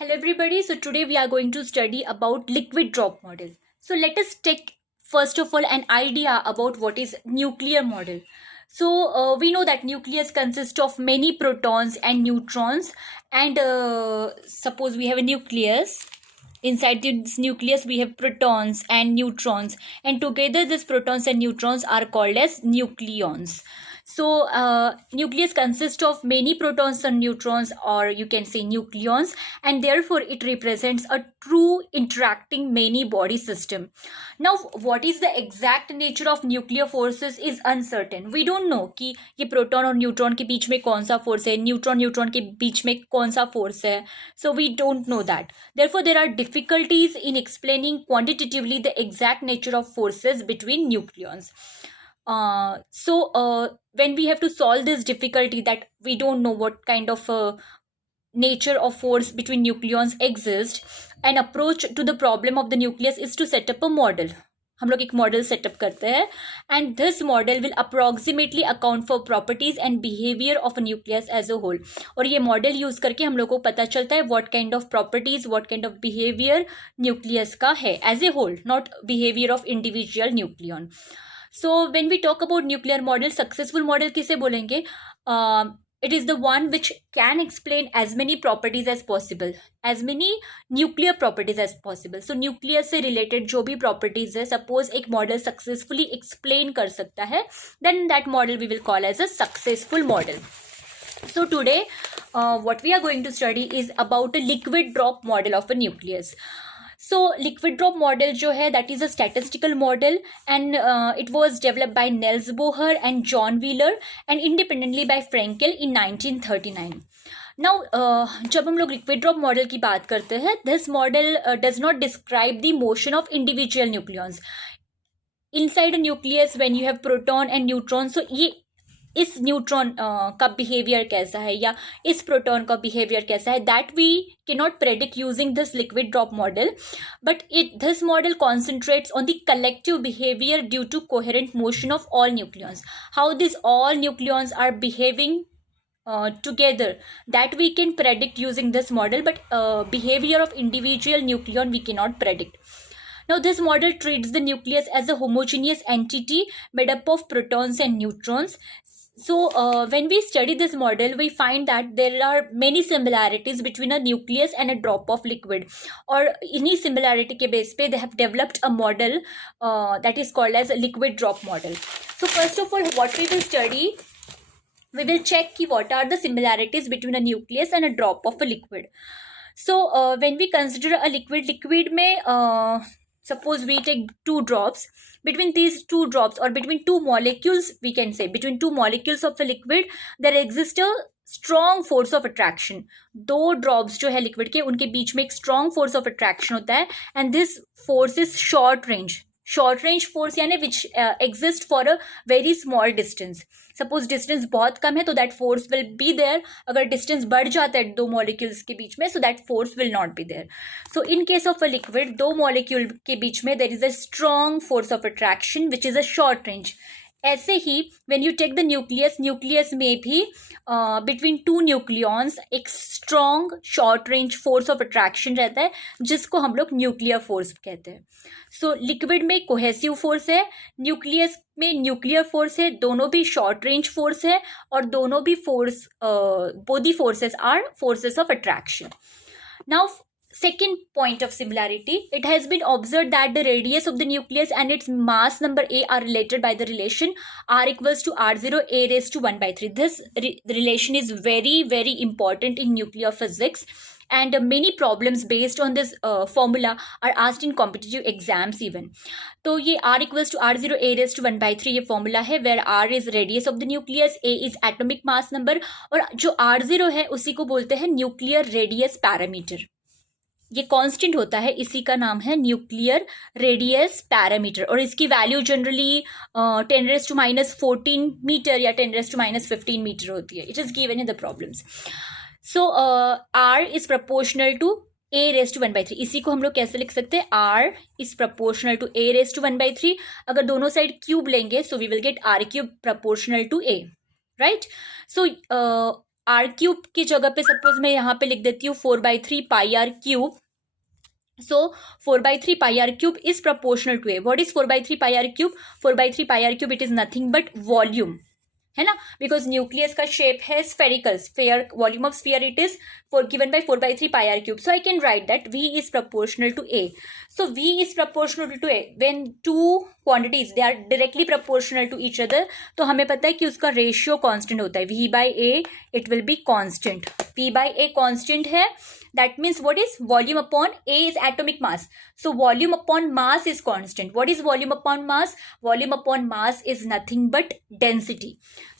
Hello everybody, so today we are going to study about liquid drop model. So let us take first of all an idea about what is nuclear model. So we know that nucleus consists of many protons and neutrons, and suppose we have a nucleus. Inside this nucleus we have protons and neutrons, and together these protons and neutrons are called as nucleons. So nucleus consists of many protons and neutrons, or you can say nucleons, and therefore it represents a true interacting many body system. Now what is the exact nature of nuclear forces is uncertain. We don't know कि ये proton और neutron के बीच में कौन सा force है, neutron neutron के बीच में कौन सा फोर्स है. So we don't know that. Therefore there are difficulties in explaining quantitatively the exact nature of forces between nucleons. So when we have to solve this difficulty that we don't know what kind of nature of force between nucleons exist, an approach to the problem of the nucleus is to set up a model. हम लोग एक model setup करते हैं, and this model will approximately account for properties and behaviour of nucleus as a whole. और ये model use करके हम लोग को पता चलता है what kind of properties, what kind of behaviour nucleus का है as a whole, not behaviour of individual nucleon. So when we talk about nuclear model, successful model किसे बोलेंगे? It is the one which can explain as many properties as possible, as many nuclear properties as possible. So nucleus से related जो भी properties है, suppose एक model successfully explain कर सकता है, then that model we will call as a successful model. So today what we are going to study is about a liquid drop model of a nucleus. So liquid drop model जो है, that is a statistical model, and it was developed by Niels Bohr and John Wheeler and independently by Frankel in 1939. Now जब हम लोग liquid drop model की बात करते हैं, this model does not describe the motion of individual nucleons. Inside a nucleus when you have proton and neutron, so ये इस neutron का बिहेवियर कैसा है या इस प्रोटॉन का बिहेवियर कैसा है, that we can not predict using this liquid drop model, but this model concentrates on the collective behaviour due to coherent motion of all nucleons. How this all nucleons are behaving together, that we can predict using this model, but behavior of individual nucleon we cannot predict. Now this model treats the nucleus as a homogeneous entity made up of protons and neutrons. So when we study this model, we find that there are many similarities between a nucleus and a drop of liquid. और इन्हीं similarity के base पे they have developed a model that is called as a liquid drop model. So first of all, what we will study, we will check कि what are the similarities between a nucleus and a drop of a liquid. So when we consider a liquid में suppose we take two drops. Between these two drops or between two molecules, we can say between two molecules of a liquid, there exists a strong force of attraction. दो drops जो है liquid के, उनके बीच में एक strong force of attraction होता है, and this force is short range force, यानी which exist for a very small distance. Suppose distance बहुत कम है तो that force will be there. अगर डिस्टेंस बढ़ जाता है दो मॉलिक्यूल्स के बीच में, so that force will not be there. So in case of a liquid, दो मॉलिक्यूल के बीच में there is a strong force of attraction which is a short range. ऐसे ही when you take the nucleus में भी between two nucleons एक strong short range force of attraction रहता है, जिसको हम लोग न्यूक्लियर फोर्स कहते हैं. सो लिक्विड में कोहेसिव फोर्स है, न्यूक्लियस में न्यूक्लियर फोर्स है, दोनों भी शॉर्ट रेंज फोर्स है, और दोनों भी force, both the forces are forces of attraction. Now second point of similarity, it has been observed that the radius of the nucleus and its mass number a are related by the relation r equals to r0 a raised to 1 by 3. This relation is very very important in nuclear physics, and many problems based on this formula are asked in competitive exams even. तो ये r equals to r0 a raised to 1 by 3 ये formula है, where r is radius of the nucleus, a is atomic mass number, और जो r0 है उसी को बोलते हैं nuclear radius parameter. ये कांस्टेंट होता है, इसी का नाम है न्यूक्लियर रेडियस पैरामीटर, और इसकी वैल्यू जनरली 10⁻⁻14 मीटर या 10⁻⁻15 मीटर होती है. It is given in the problems. So R is proportional to a raised to 1 by 3. इसी को हम लोग कैसे लिख सकते हैं? r is proportional to a raised to 1 by 3. अगर दोनों साइड क्यूब लेंगे, so we will get r cube proportional to a, right? So R cube की जगह पे सपोज मैं यहाँ पे लिख देती हूँ 4/3 पाई are cube. So 4/3 pi r cube is proportional to A. What is 4/3 pi r cube? 4/3 pi r cube, it is nothing but volume, है ना, बिकॉज न्यूक्लियस का शेप है spherical, sphere, volume of sphere it is given by 4/3 pi r cube. So I can write that V is proportional to A. So V is proportional to A when two quantities they are directly proportional to each other. तो हमें पता है कि उसका ratio constant होता है. V by A it will be constant. V by A constant है. That means what is volume upon A is atomic mass. So volume upon mass is constant. What is volume upon mass? Volume upon mass is nothing but density.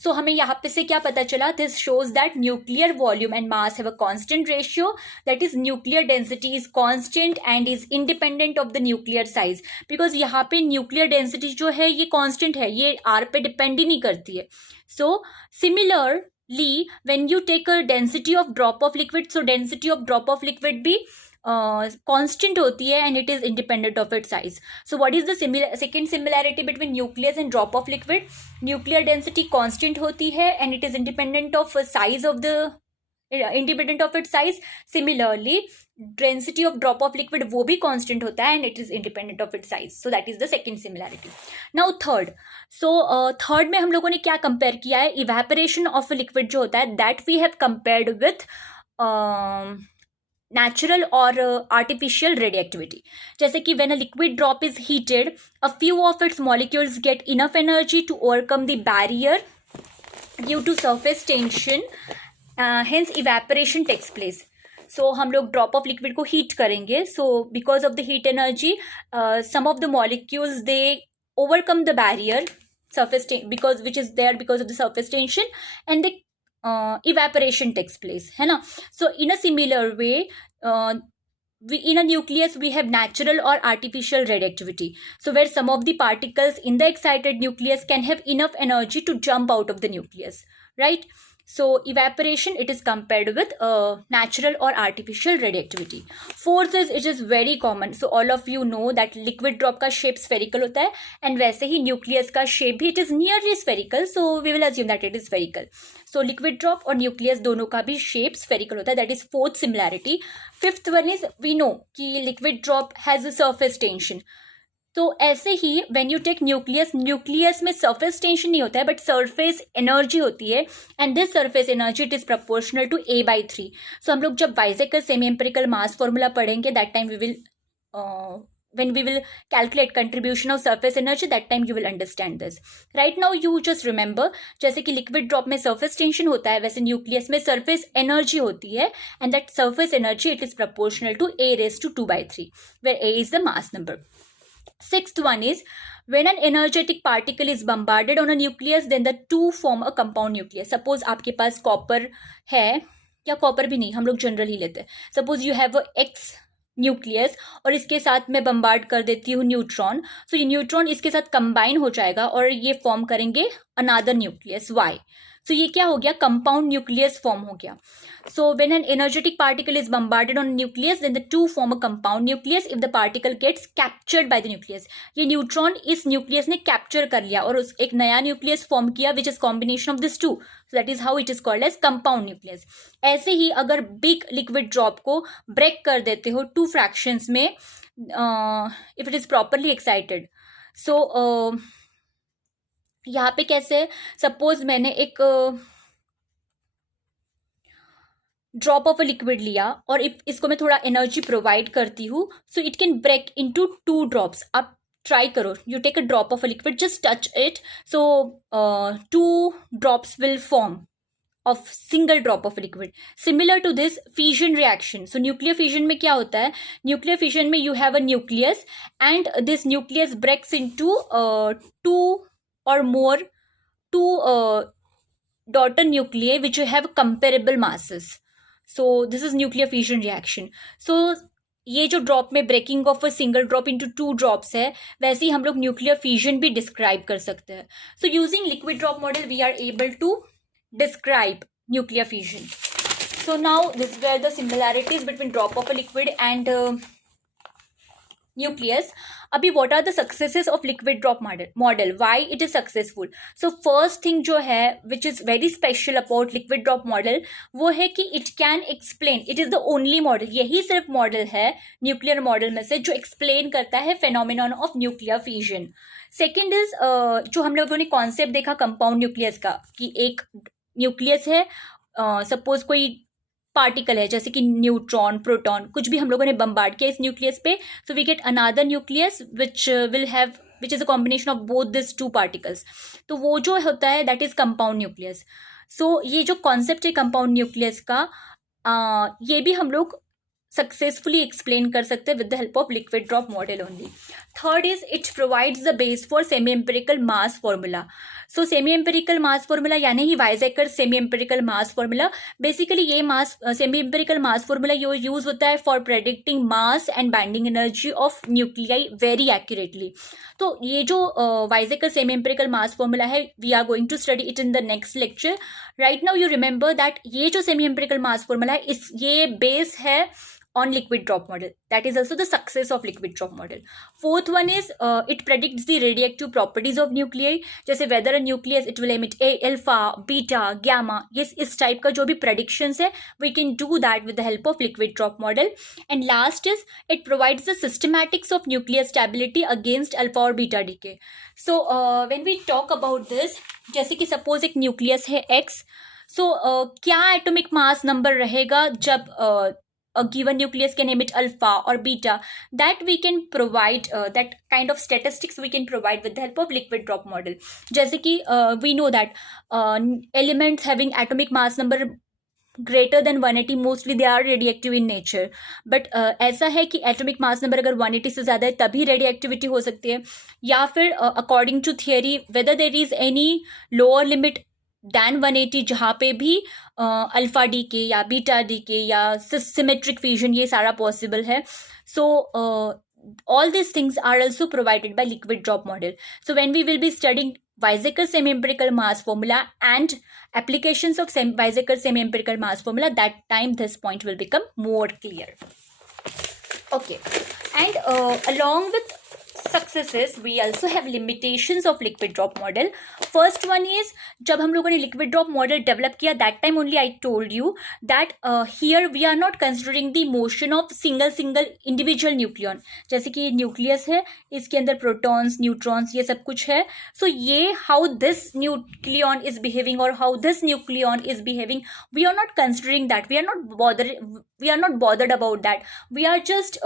So हमें यहाँ पे से क्या पता चला? This shows that nuclear volume and mass have a constant ratio. That is nuclear density is constant and is independent of the nuclear size. Because यहाँ पे nuclear density जो है ये constant है, ये R पे depend ही नहीं करती है. So similar when you take a density of drop of liquid, so density of drop of liquid भी constant होती है and it is independent of its size. So what is the second similarity between nucleus and drop of liquid? Nuclear density constant होती है and it is independent of size of the independent of its size. Similarly density of drop of liquid वो भी constant होता है and it is independent of its size. So that is the second similarity. Now third. So third में हम लोगों ने क्या compare किया है? Evaporation of a liquid जो होता है that we have compared with natural or artificial radioactivity. जैसे कि when a liquid drop is heated, a few of its molecules get enough energy to overcome the barrier due to surface tension. Hence evaporation takes place. So हम लोग drop of liquid को heat करेंगे. So because of the heat energy some of the molecules they overcome the barrier surface because which is there because of the surface tension and the evaporation takes place, है ना. So in a similar way in a nucleus we have natural or artificial radioactivity. So where some of the particles in the excited nucleus can have enough energy to jump out of the nucleus, right? So evaporation it is compared with natural or artificial radioactivity. Fourth is it is very common. So all of you know that liquid drop का shape spherical होता है and वैसे ही nucleus का shape भी it is nearly spherical. So we will assume that it is spherical. So liquid drop और nucleus दोनों का भी shape spherical होता है. That is fourth similarity. Fifth one is we know कि liquid drop has a surface tension. तो ऐसे ही when you take nucleus, nucleus में सरफेस टेंशन नहीं होता है बट सरफेस एनर्जी होती है and this surface energy it is proportional to A/3. So हम लोग जब Weizsacker semi empirical mass formula पढ़ेंगे that time we will when we will calculate contribution of surface energy that time you will understand this. Right now you just remember जैसे कि liquid drop में surface tension होता है वैसे nucleus में surface energy होती है and that surface energy it is proportional to A raised to 2/3 where A is the mass number. Sixth one is when an energetic particle is bombarded on a nucleus then the two form a compound nucleus. Suppose आपके पास copper है या copper भी नहीं हम लोग general ही लेते हैं. Suppose you have X nucleus और इसके साथ मैं बम्बार्ड कर देती हूँ न्यूट्रॉन. सो ये न्यूट्रॉन इसके साथ कंबाइन हो जाएगा और ये फॉर्म करेंगे अनादर न्यूक्लियस Y. सो ये क्या हो गया? कंपाउंड न्यूक्लियस फॉर्म हो गया. So when an energetic particle is bombarded on nucleus then the two form a compound nucleus if the particle gets captured by the nucleus. ये न्यूट्रॉन इस nucleus ने capture कर लिया और उस एक नया न्यूक्लियस फॉर्म किया which is combination of this two. So that is how it is called as compound nucleus. ऐसे ही अगर बिग लिक्विड ड्रॉप को ब्रेक कर देते हो टू फ्रैक्शंस में if it is properly excited. So यहाँ पे कैसे? सपोज मैंने एक ड्रॉप ऑफ अ लिक्विड लिया और इफ इसको मैं थोड़ा एनर्जी प्रोवाइड करती हूँ so it can break into 2 drops. आप ट्राई करो, you take a drop of a liquid just touch it so 2 drops will form of single drop of liquid. Similar to this fission reaction. So nuclear fission में क्या होता है? Nuclear fission में you have a nucleus and this nucleus breaks into 2 or more daughter nuclei which have comparable masses. So this is nuclear fission reaction. So ये जो drop में breaking of a single drop into 2 drops है वैसे ही हम लोग nuclear fusion भी describe कर सकते हैं. So using liquid drop model we are able to describe nuclear fusion. So now these were the similarities between drop of a liquid and nucleus. अभी what are the successes of liquid drop model, why it is successful? So first thing जो है which is very special about liquid drop model वो है कि it can explain, it is the only model, यही सिर्फ model है nuclear model में से जो एक्सप्लेन करता है phenomenon of nuclear fission. Second is जो हम लोगों ने कॉन्सेप्ट देखा कंपाउंड न्यूक्लियस का कि एक न्यूक्लियस है, सपोज कोई पार्टिकल है जैसे कि न्यूट्रॉन प्रोटॉन कुछ भी हम लोगों ने बम्बार्ड किया इस न्यूक्लियस पे, so we get another nucleus which is a combination of both this two particles. तो वो जो होता है that is compound nucleus. So ये जो कॉन्सेप्ट है कंपाउंड न्यूक्लियस का ये भी हम लोग सक्सेसफुली एक्सप्लेन कर सकते हैं with the help of liquid drop model only. Third is it provides the base for semi empirical mass formula. So semi empirical mass formula यानी ही Weizsacker semi empirical mass formula. Basically ये semi empirical mass formula use होता है for predicting mass and binding energy of nuclei very accurately. तो ये जो Weizsacker semi empirical mass formula है we are going to study it in the next lecture. Right now you remember that ये जो semi empirical mass formula है ये base है on liquid drop model. That is also the success of liquid drop model. Fourth one is it predicts the radioactive properties of nuclei. जैसे whether a nucleus it will emit alpha, beta, gamma. Yes, इस type का जो भी predictions है we can do that with the help of liquid drop model. And last is it provides the systematics of nuclear stability against alpha और beta decay. So when we talk about this, जैसे कि suppose एक nucleus है X. So क्या atomic mass number रहेगा जब a given nucleus can emit alpha or beta, that we can provide that kind of statistics we can provide with the help of liquid drop model. जैसे कि we know that elements having atomic mass number greater than 180 mostly they are radioactive in nature, but ऐसा है कि atomic mass number अगर 180 से ज़्यादा है तभी radioactivity हो सकती है, या फिर according to theory whether there is any lower limit than 180 जहाँ पे भी अल्फा डी के या बीटा डी के या सिमेट्रिक फ्यूजन ये सारा पॉसिबल है. सो all these things are also provided by liquid drop model. So when we will be studying Weizsäcker semi-empirical mass formula and applications of Weizsäcker semi-empirical mass formula, that time this point will become more clear. Okay, and along with successes we also have limitations of liquid drop model. First one is जब हम लोगों ने liquid drop model develop किया that time only I told you that here we are not considering the motion of single individual nucleon. जैसे कि nucleus है इसके अंदर protons neutrons ये सब कुछ है. So ये how this nucleon is behaving or how this nucleon is behaving, we are not considering that. We are not bothered about that. We are just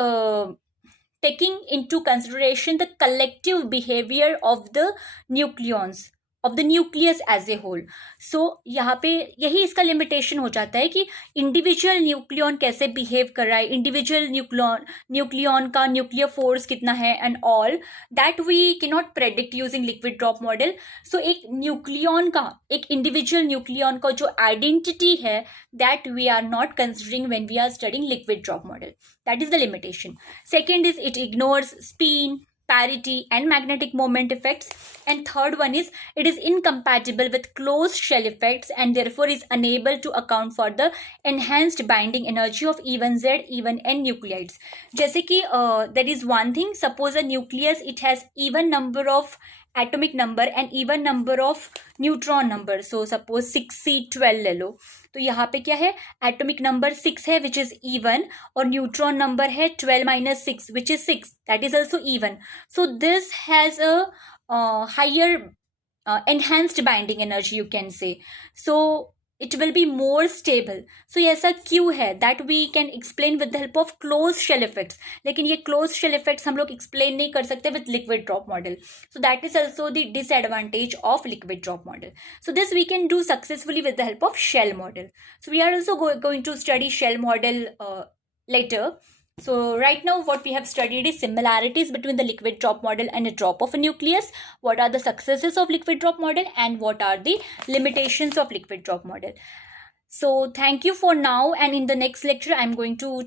taking into consideration the collective behavior of the nucleons of the nucleus as a whole. So यहाँ पे यही इसका limitation हो जाता है कि individual nucleon कैसे behave कर रहा है, individual nucleon का nuclear force कितना है and all that we cannot predict using liquid drop model. So एक nucleon का एक individual nucleon का जो identity है that we are not considering when we are studying liquid drop model. That is the limitation. Second is it ignores spin, parity and magnetic moment effects. And third one is it is incompatible with closed shell effects and therefore is unable to account for the enhanced binding energy of even Z, even N nuclides. जैसे कि there is one thing, suppose a nucleus it has even number of atomic number and even number of neutron number. So suppose 6C12 ले लो, तो यहाँ पे क्या है atomic number 6 है which is even और न्यूट्रॉन नंबर है 12 minus 6 which is 6, that is also even. So this has a higher enhanced binding energy you can say, so it will be more stable. So ये ऐसा क्यों है that we can explain with the help of closed shell effects, लेकिन ये closed shell effects हम लोग explain नहीं कर सकते with liquid drop model. So that is also the disadvantage of liquid drop model. So this we can do successfully with the help of shell model. So we are also going to study shell model later. So right now what we have studied is similarities between the liquid drop model and a drop of a nucleus. What are the successes of liquid drop model and what are the limitations of liquid drop model. So thank you for now, and in the next lecture I am going to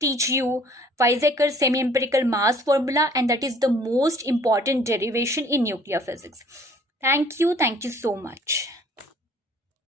teach you Weizsäcker semi-empirical mass formula, and that is the most important derivation in nuclear physics. Thank you so much.